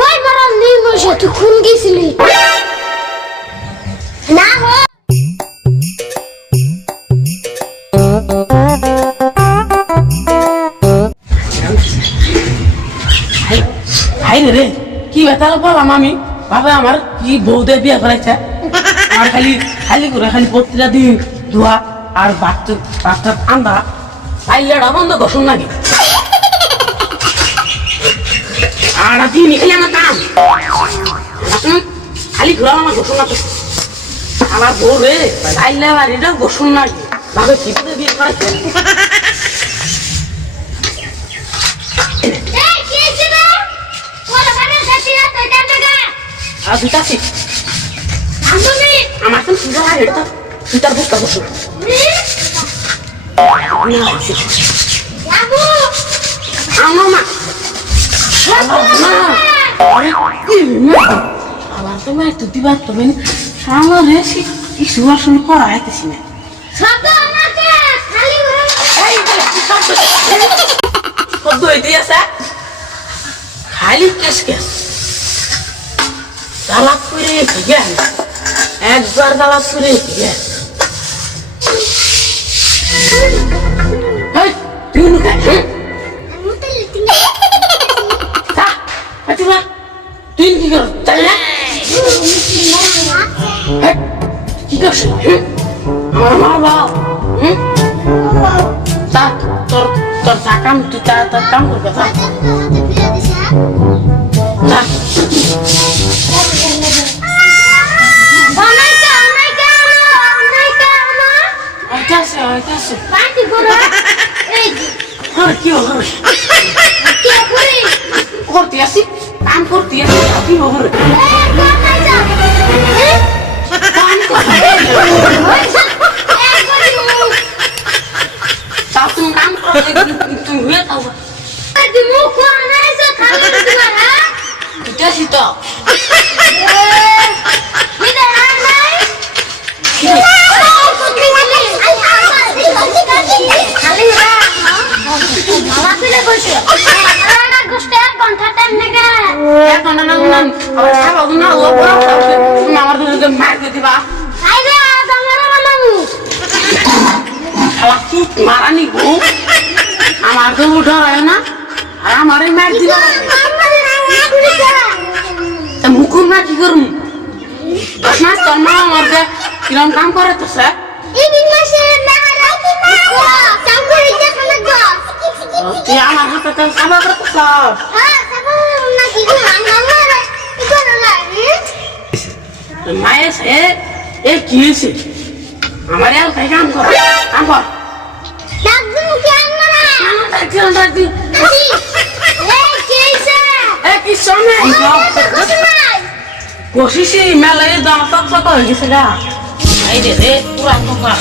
ওই বড় নির্মল তুই খুন গেছিলি না গো হাই রে কি বেতাল বললাম আমি বাবা আমার কি বউদের বিয়ে করাইছে আর খালি খালি করে খালি প্রতিটা দিন ধোয়া আর বাচ্চা ঠান্ডা পাইলেটা বন্ধ বসুন লাগে আর দিন খালি আমার কাম খালি ঘোরা আমার বসুন না আমার বউ রে পাইলে বাড়িটা বসুন না বাবা কি করে বিয়ে করাইছে দুটাছি আমার তো সুন্দর হয় এটা দুটার বুকটা বসুন আবার তোমার একটু দিবার তুমি আমার কিছু আসলে করা হইতেছি না শব্দ হইতে আছে খালি কেস কেস তালাক করে গেল একবার তালাক করে গেল তুই কি কর তাই না কি করছ আমার মা বাবা তোর তোর কাম তুই তার কাম করবে কি করতে আসি কাম করতে আসি কি হবে তুমি কাম করতে তুমি হয়ে যাও আসি তো মারানি গো আমার তো উঠা হয় না আর আমার মার দিবা মুকুর না কি করুন মাস তোর মা আমার কিরম কাম করে তো স্যার তুই আমার হাতে তো সাবা করতেছ মায়ের এ কি হয়েছে আমার এলাকায় কাম কর কাম কর কোশিসি মেলায় দাম টক হয়ে গেছে গা এই রে পুরা টকা